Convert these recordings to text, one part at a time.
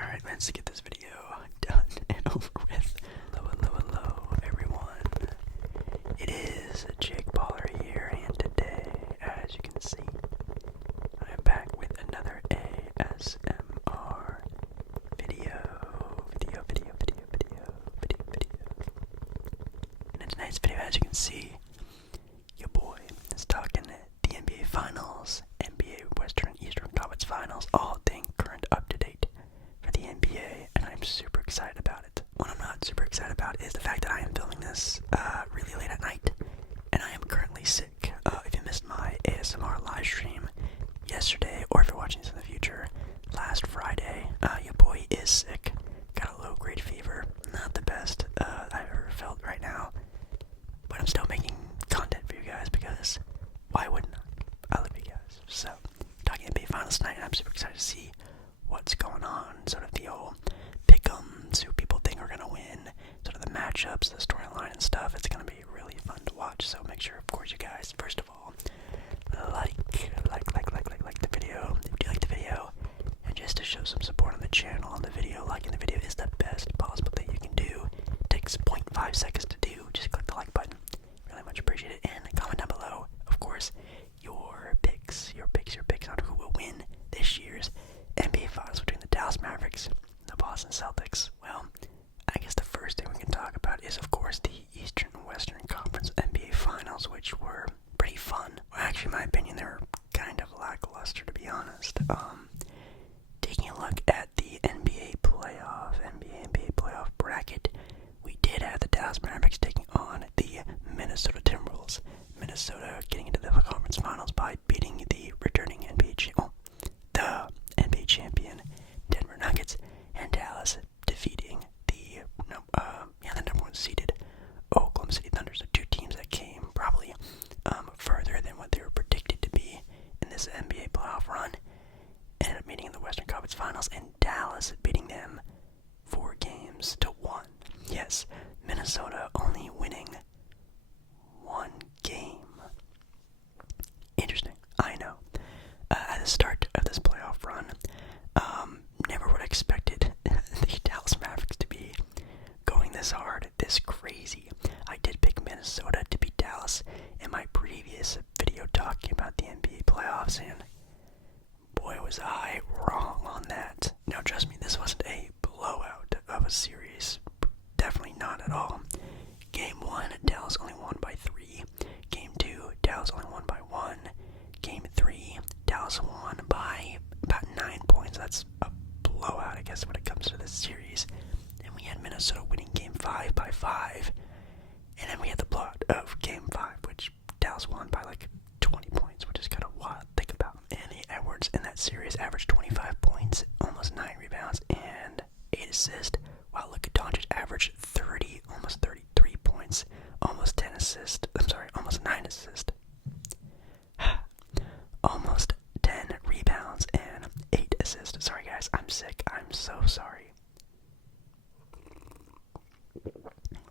Alright, let's get this video done and over with. Hello, everyone. It is Jake Baller here, and today, as you can see, I am back with another ASMR video. And in tonight's video, as you can see, your boy is talking the NBA Finals, NBA Western and Eastern Conference Finals, all things current up to date for the NBA, and I'm super excited about it. What I'm not super excited about is the fact that I am filming this really late at night, and I am currently sick. If you missed my ASMR live stream yesterday, or if you're watching this in the future, last Friday, your boy is sick. Got a low-grade fever. Not the best I've ever felt right now, but I'm still making content for you guys because why wouldn't I? I love you guys. So, talking NBA Finals tonight, and I'm super excited to see what's going on, sort of the whole pick'ems, who people think are gonna win, sort of the matchups, the storyline and stuff. It's gonna be really fun to watch. So make sure, of course, you guys, first of all, like the video if you like the video, and just to show some support on the channel, on the video. Liking the video is the best possible thing you can do. It takes 0.5 seconds to do. Just click the like button. Really much appreciate it. And comment down below, of course, your picks on who will win this year's NBA Finals between the Dallas Mavericks and the Boston Celtics. Well, I guess the first thing we can talk about is, of course, the Eastern and Western Conference NBA Finals, which were pretty fun. Well, actually, in my opinion, they were kind of lackluster, to be honest. Taking a look at the NBA playoff bracket, we did have the Dallas Mavericks taking on the Minnesota Timberwolves. Minnesota getting into the conference finals by beating the returning NBA champion Denver Nuggets, and Dallas defeating the number one seeded Oklahoma City Thunder. So two teams that came probably further than what they were predicted to be in this NBA playoff run. Ended up meeting in the Western Conference Finals, and Dallas beating them 4-1. Yes, Minnesota only winning one game. Interesting, I know. At the start of this playoff run, never would have expected the Dallas Mavericks to be going this hard, this crazy. I did pick Minnesota to beat Dallas in my previous video talking about the NBA playoffs, and boy was I wrong on that. Now trust me, this wasn't a blowout of a series. Definitely not at all. Game 1, Dallas only won by 3. Game 2, Dallas only won by 1. Game 3, Dallas won by about 9 points. That's a blowout, I guess, when it comes to this series. And we had Minnesota winning Game 5 by 5. And then we had the blowout of Game 5, which Dallas won by like 20 points, which is kind of wild to think about. Anthony Edwards in that series averaged 25 points, almost 9 rebounds, and 8 assists, while Luka Doncic averaged almost 33 points, almost 9 assists. Almost 10 rebounds and 8 assists. Sorry guys, I'm sick. I'm so sorry.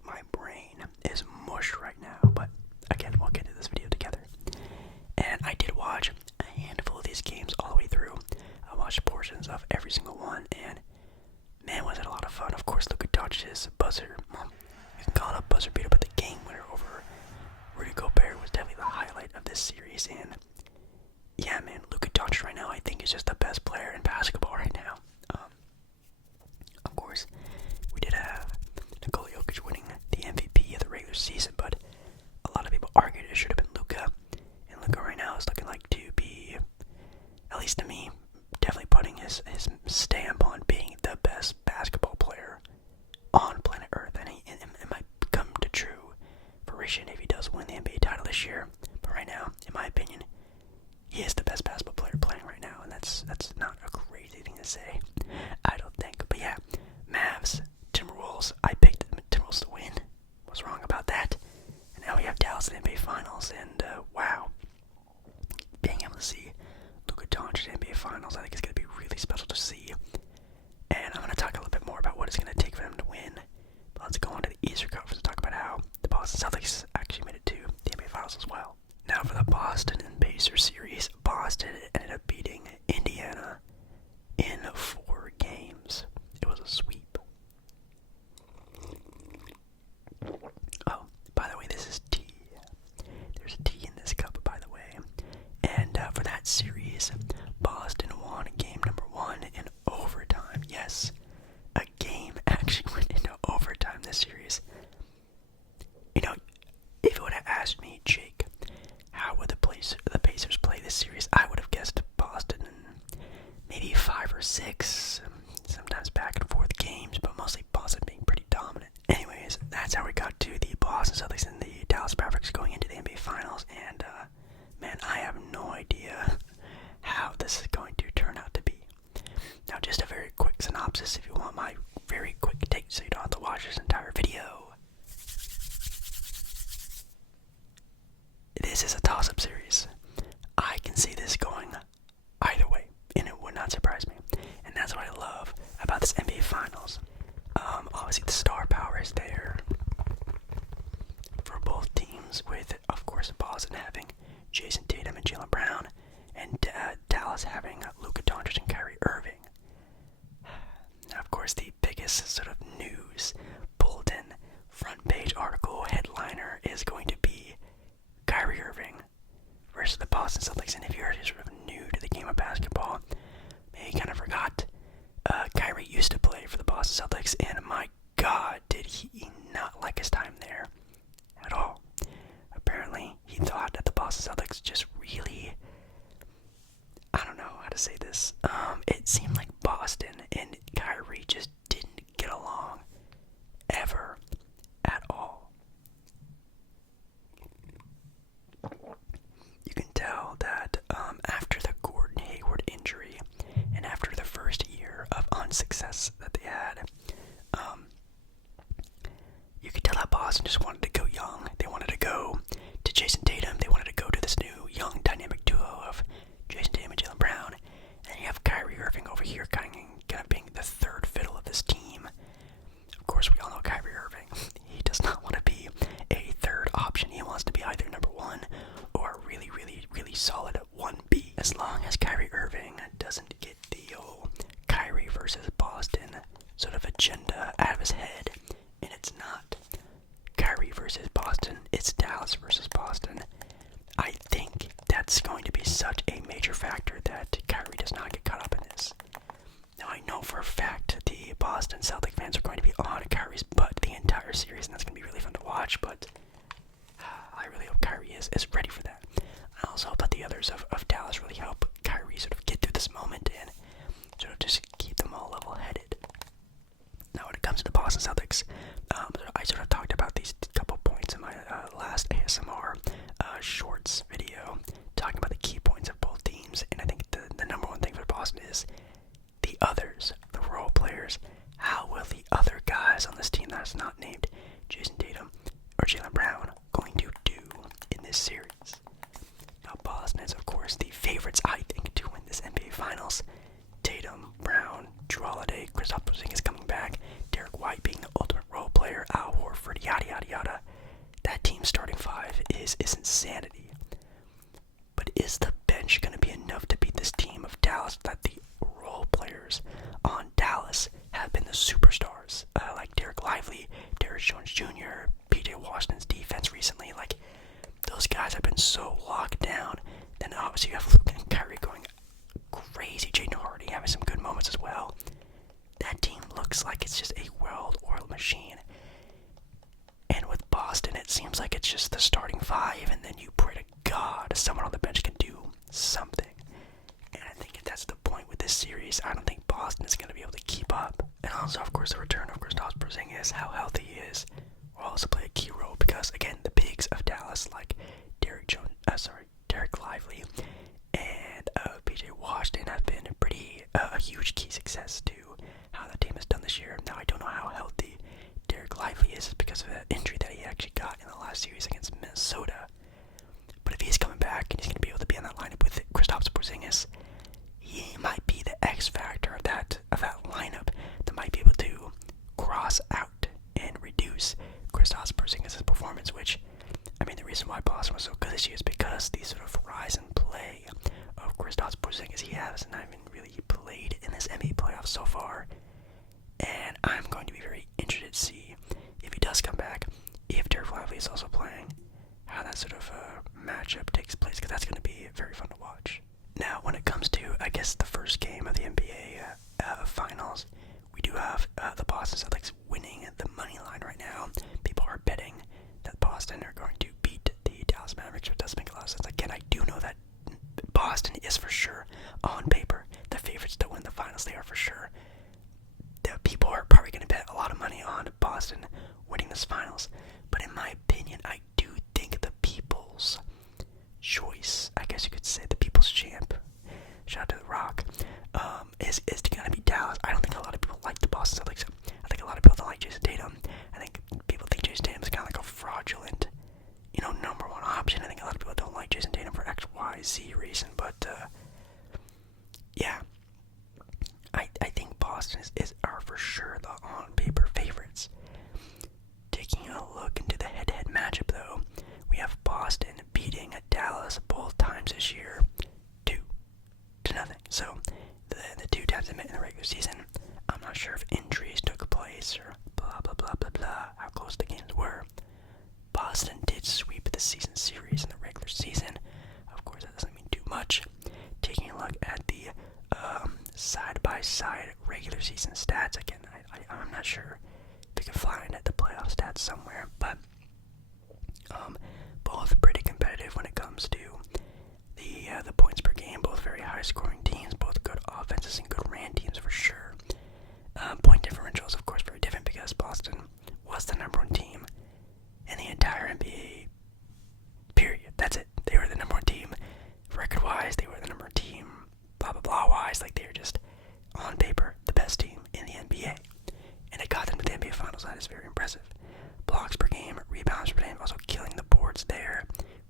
My brain is mush right now, but again, we'll get to this video together. And I did watch a handful of these games all the way through. I watched portions of every single one, and man, was it a lot of fun. Of course, Luka Doncic's buzzer, you can call it a buzzer beater, but the game winner over Rudy Gobert was definitely the highlight of this series. And yeah, man, Luka Doncic right now, I think, is just the best player in basketball right now. Of course, we did have Nikola Jokic winning the MVP of the regular season, but a lot of people argued it should have been Luka. And Luka right now is looking like to be, at least to me, definitely putting his stamp on being the best basketball player on planet Earth. And it might come to true fruition if he does win the NBA title this year. But right now, in my opinion, he is the best basketball player playing right now, and that's not a crazy thing to say, I don't think. But yeah, Mavs, Timberwolves, I picked the Timberwolves to win. Was wrong about that. And now we have Dallas in the NBA Finals, and wow, being able to see Luka Doncic in the NBA Finals, I think it's going to be really special to see. And I'm going to talk a little bit more about what it's going to take for them to win. But let's go on to the Eastern Conference and talk about how the Boston Celtics actually made it to the NBA Finals as well. Now for the Boston and Pacers series, Boston ended up beating Indiana maybe 5 or 6, sometimes back and forth games, but mostly Boston being pretty dominant. Anyways, that's how we got to the Boston Celtics and the Dallas Mavericks going into the NBA Finals, and man, I have no idea how this is going to turn out to be. Now, just a very quick synopsis if you want my very quick take so you don't have to watch this entire video. This is a toss-up series. I can see this going either way, and it would not surprise me. And that's what I love about this NBA Finals. Obviously, the star power is there for both teams, with, of course, Boston having Jason Tatum and Jaylen Brown, and Dallas having Luka Doncic and Kyrie Irving. Now, of course, the biggest sort of news bulletin, front page article, headliner is going to be Kyrie Irving versus the Boston Celtics. And if you're sort of new to the game of basketball, maybe you kind of forgot, Kyrie used to play for the Boston Celtics, and my God, did he not like his time there at all. Apparently, he thought that the Boston Celtics just really, I don't know how to say this, it seemed like Boston and Kyrie just didn't get along ever at all. You can tell that after the Gordon Hayward injury and after the first year of unsuccess that they had, you could tell that Boston just wanted to go young. They wanted to go to Jason Tatum. They wanted to go to this new young dynamic duo of Jason Tatum and Jaylen Brown. And you have Kyrie Irving over here kind of being the third fiddle of this team. Of course, we all know Kyrie Irving. He does not want to be a third option. He wants to be either number 1 or really, really, really solid at 1B. As long as Kyrie Irving doesn't get the whole Kyrie versus Boston sort of agenda out of his head, and it's not Kyrie versus Boston, it's Dallas versus Boston, I think that's going to be such a major factor that Kyrie does not get caught up in this. Now, I know for a fact the Boston Celtic fans are going to be on Kyrie's butt the entire series, and that's going to be really fun to watch, but I really hope Kyrie is ready for that. I also hope that the others of Dallas really help Kyrie sort of get through this moment and sort of just keep them all level-headed. Now, when it comes to the Boston Celtics, I sort of talked about these couple points in my last ASMR shorts video, talking about the key points of both teams, and I think the number one thing for Boston is the others, the role players. How will the other guys on this team that's not named Jason Tatum or Jaylen Brown going to do in this series? Now, Boston is, of course, the favorites, I think, to win this NBA Finals. Tatum, Brown, Jrue Holiday, Kristaps Porzingis coming back, Derek White being the ultimate role player, Al Horford, yada yada yada. That team's starting 5 is insanity. But is the bench going to be enough to beat this team of Dallas, that the role players on Dallas have been the superstars, like Derek Lively, Derrick Jones Jr., PJ Washington's defense recently? Like, those guys have been so locked down. Then obviously you have Luka and Kyrie going crazy, Jaden Hardy having some good moments as well. That team looks like it's just a well-oiled machine. And with Boston, it seems like it's just the starting 5, and then you pray to God someone on the bench can do something. And I think if that's the point with this series, I don't think Boston is going to be able to keep up. And also, of course, the return of Kristaps Porzingis, how healthy he is, will also play a key role, because again, the bigs of Dallas, like Derek Lively and PJ Washington, have been a huge key success to how the team has done this year. Now, I don't know how healthy Derek Lively is because of the injury that he actually got in the last series against Minnesota. But if he's coming back and he's going to be able to be on that lineup with Kristaps Porzingis, he might be the X factor of that lineup that might be able to cross out and reduce Kristaps Porzingis' performance, which, I mean, the reason why Boston was so good this year is because the sort of rise and play of Kristaps Porzingis. He hasn't even really played in this NBA playoffs so far, and I'm going to be very interested to see if he does come back, if Derek Lively is also playing, how that sort of matchup takes place, because that's going to be very fun to watch. Now, when it comes to, I guess, the first game of the NBA Finals, we do have the Boston Celtics winning the money line right now. People are betting that Boston are going to beat the Dallas Mavericks, which doesn't make a lot of sense. Again, I do know that Boston is for sure, on paper, the favorites to Boston winning this finals. But in my opinion, I do think the people's choice, I guess you could say, the people's champ, shout out to The Rock, is going to be Dallas. I don't think a lot of people like the Boston Celtics. I think a lot of people don't like Jason Tatum. I think people think Jason Tatum is kind of like a fraudulent, number one option. I think a lot of people don't like Jason Tatum for X, Y, Z reason. But, yeah, I think Boston are for sure the on-paper favorites. Taking a look into the head-to-head matchup, though, we have Boston beating Dallas both times this year, 2-0. So the 2 times they met in the regular season, I'm not sure if injuries took place or blah blah blah blah blah, how close the games were. Boston did sweep the season series in the regular season. Of course, that doesn't mean too much. Taking a look at the side-by-side regular season stats, again, I'm not sure if you can find the playoff stats somewhere, but both pretty competitive when it comes to the points per game. Both very high-scoring teams, both good offenses and good ran teams for sure. Point differentials, of course, very different because Boston was the number one team in the entire NBA. Period. That's it. They were the number one team record-wise. They were the number one team blah blah blah wise. Like, they were just on paper the best team in the NBA, and it got them to the NBA Finals. That is very impressive. Blocks per game, rebounds per game, also killing the boards there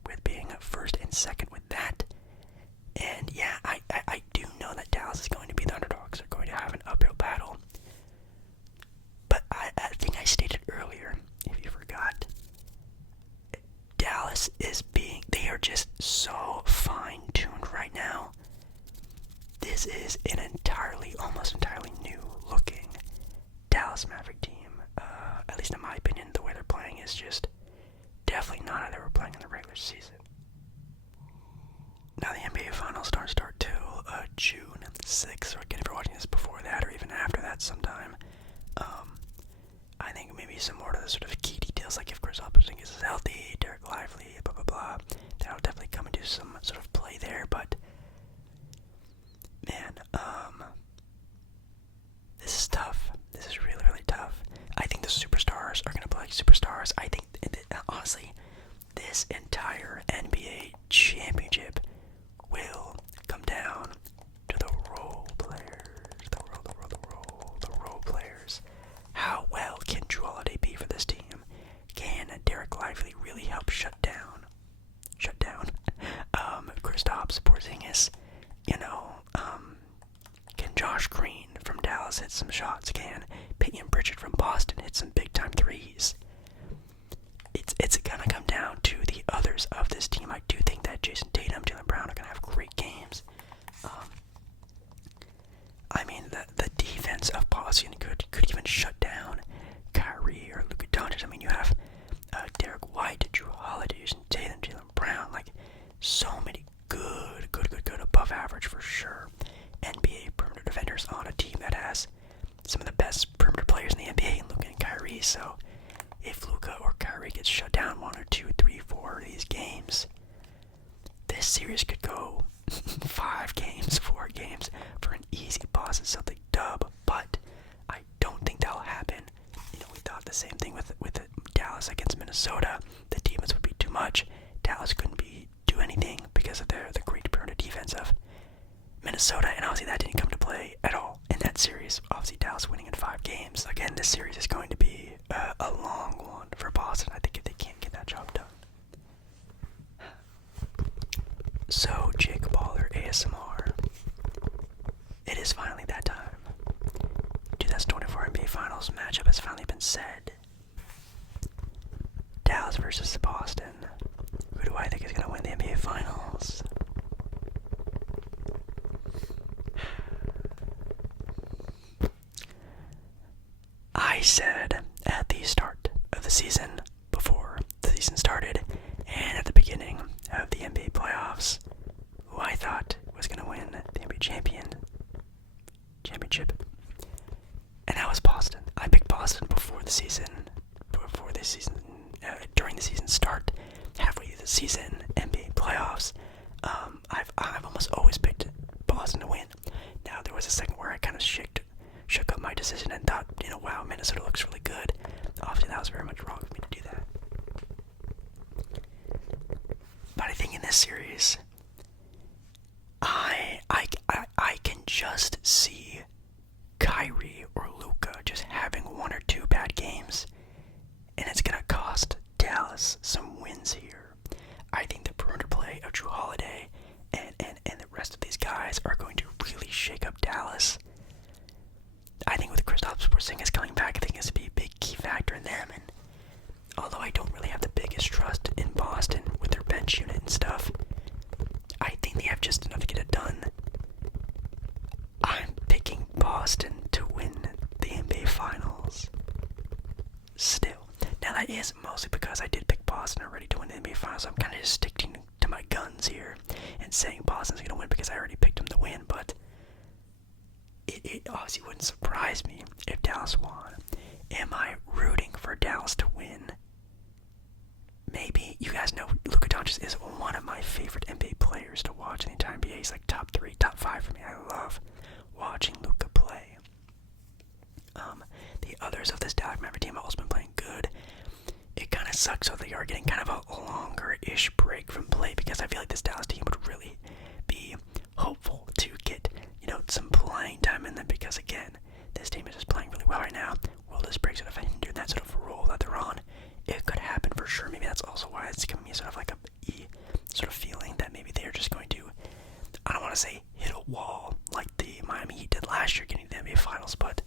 with being first and second with that. And yeah, I do know that Dallas is going to be the underdogs. They're going to have an uphill battle. But I think I stated earlier, if you forgot, Dallas they are just so fine-tuned right now. This is an almost entirely new looking Dallas Maverick team. At least in my opinion, the way they're playing is just definitely not how they were playing in the regular season. Now the NBA Finals don't start till June 6th, or again, if you're watching this before that or even after that sometime, I think maybe some more to the sort of key details, like if Chris Porzingis is healthy, Derek Lively, blah blah blah, that'll definitely come into some sort of play there. But man, this is tough. This is really, really tough. I think the superstars are going to play like superstars. I think, honestly, this entire NBA championship will come down to the role players. The role players. How well can Jrue Holiday be for this team? Can Derek Lively really help shut down Kristaps Porzingis? Can Josh Green from Dallas hit some shots? Can Peyton Pritchard from Boston hit some big time threes? It's gonna come down to the others of this team. I do think that Jason Tatum, Jaylen Brown are gonna have great games. I mean, the defense of Boston could even shut down Kyrie or Luka Doncic. I mean, you have Derek White, Jrue Holiday, Jason Tatum, Jaylen Brown, like so many good above average for sure NBA perimeter defenders on a team that has some of the best perimeter players in the NBA, and Luka and Kyrie. So if Luka or Kyrie gets shut down 1 or 2, 3, 4 of these games, this series could go 5 games, 4 games for an easy Boston Celtic dub. But I don't think that'll happen. We thought the same thing with Dallas against Minnesota. The defense would be too much. Dallas couldn't do anything because of the great perimeter defense of Minnesota, and obviously that didn't come to play at all in that series. Obviously Dallas winning in 5 games. Again, this series is going to be a long one for Boston, I think, if they can't get that job done. So, Jake Baller ASMR. It is finally that time. 2024 NBA Finals matchup has finally been said. Dallas versus Boston. Who do I think is going to win the NBA Finals? I said at the start of the season, before the season started, and at the beginning of the NBA playoffs, who I thought was going to win the NBA championship, and that was Boston. I picked Boston during the season start, halfway through the season, NBA playoffs. I've almost always picked Boston to win. Now, there was a second where I kind of shook up my decision and thought, wow, Minnesota looks really good. can't see Kyrie or Luka just having one or two bad games, and it's gonna cost Dallas some wins here. I think the perimeter play of Drew Holiday and the rest of these guys are going to really shake up Dallas. I think with Kristaps Porzingis coming back, I think it's going to be a big key factor in them. And although I don't really have the biggest trust in Boston with their bench unit and stuff, I think they have just enough to get it done. I'm picking Boston to win the NBA Finals. Still. Now that is mostly because I did pick Boston already to win the NBA Finals, so I'm kind of just sticking to my guns here and saying Boston's going to win because I already picked them to win, but it obviously wouldn't surprise me if Dallas won. Am I rooting for Dallas to win? Maybe. You guys know Luka Doncic is one of my favorite NBA players to watch in the entire NBA. He's like top 3, top 5 for me. I love watching Luka play. The others of this Dallas Maverick team have also been playing good. It kind of sucks that they are getting kind of a longer-ish break from play because I feel like this Dallas team would really be hopeful to get, some playing time in them because, again, this team is just playing really well right now. Will this break sort of hinder that sort of role that they're on? It could happen for sure. Maybe that's also why it's giving me sort of like a sort of feeling that maybe they're just going to, I don't want to say hit a wall like the Miami Heat did last year getting the NBA Finals, but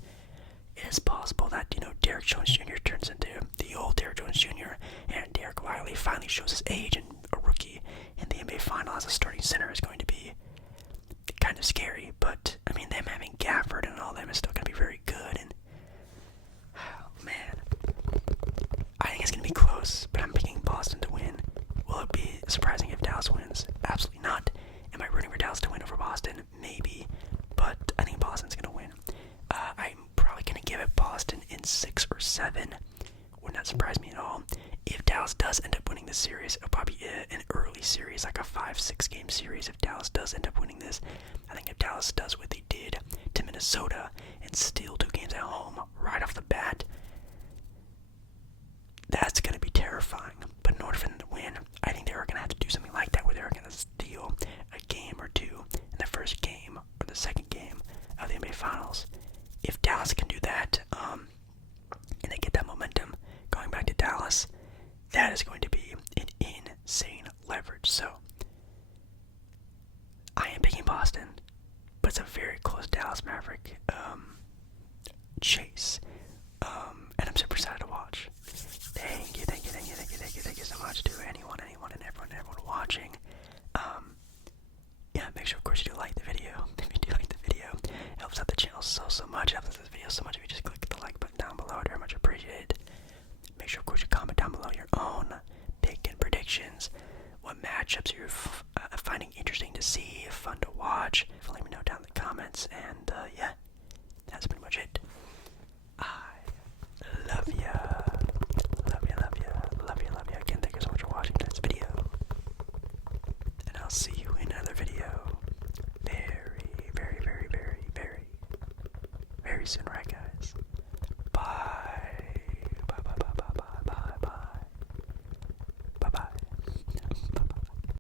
it is possible that, Derrick Jones Jr. turns into the old Derrick Jones Jr. and Derek Lively finally shows his age, and a rookie in the NBA Final as a starting center is going to be kind of scary. But, I mean, them having Gafford and all them is still going to be very good, and, oh, man. I think it's going to be close, but I'm picking Boston to win. Will it be surprising if Dallas wins? Absolutely not. Am I rooting for Dallas to win over Boston? Maybe, but I think Boston's going to win. I'm probably going to give it Boston in 6 or 7. Would not surprise me at all. If Dallas does end up winning this series, it'll probably be an early series, like a 5-6 game series if Dallas does end up winning this. I think if Dallas does what they did to Minnesota and steal 2 games at home right off the bat, that's going to be terrifying. But in order for them to win, I think they are going to have to do something like that where they're going to steal a game or 2 in the first game or the second game of the NBA Finals. If Dallas can do that, and they get that momentum going back to Dallas, that is going to be an insane leverage. So, I am picking Boston, but it's a very close Dallas Maverick chase. And I'm super excited to watch. Thank you so much to anyone and everyone watching. Yeah, make sure of course you do like the video. If you do like the video, it helps out the channel so much. It helps out this video so much if you just click the like button down below. I'd very much appreciate it. Make sure of course you comment down below your own pick and predictions. What matchups you're finding interesting to see, fun to watch. Let me know down in the comments. And yeah, that's pretty much it. I love ya. Love ya. Again, thank you so much for watching this video. And I'll see you in another video very soon, right?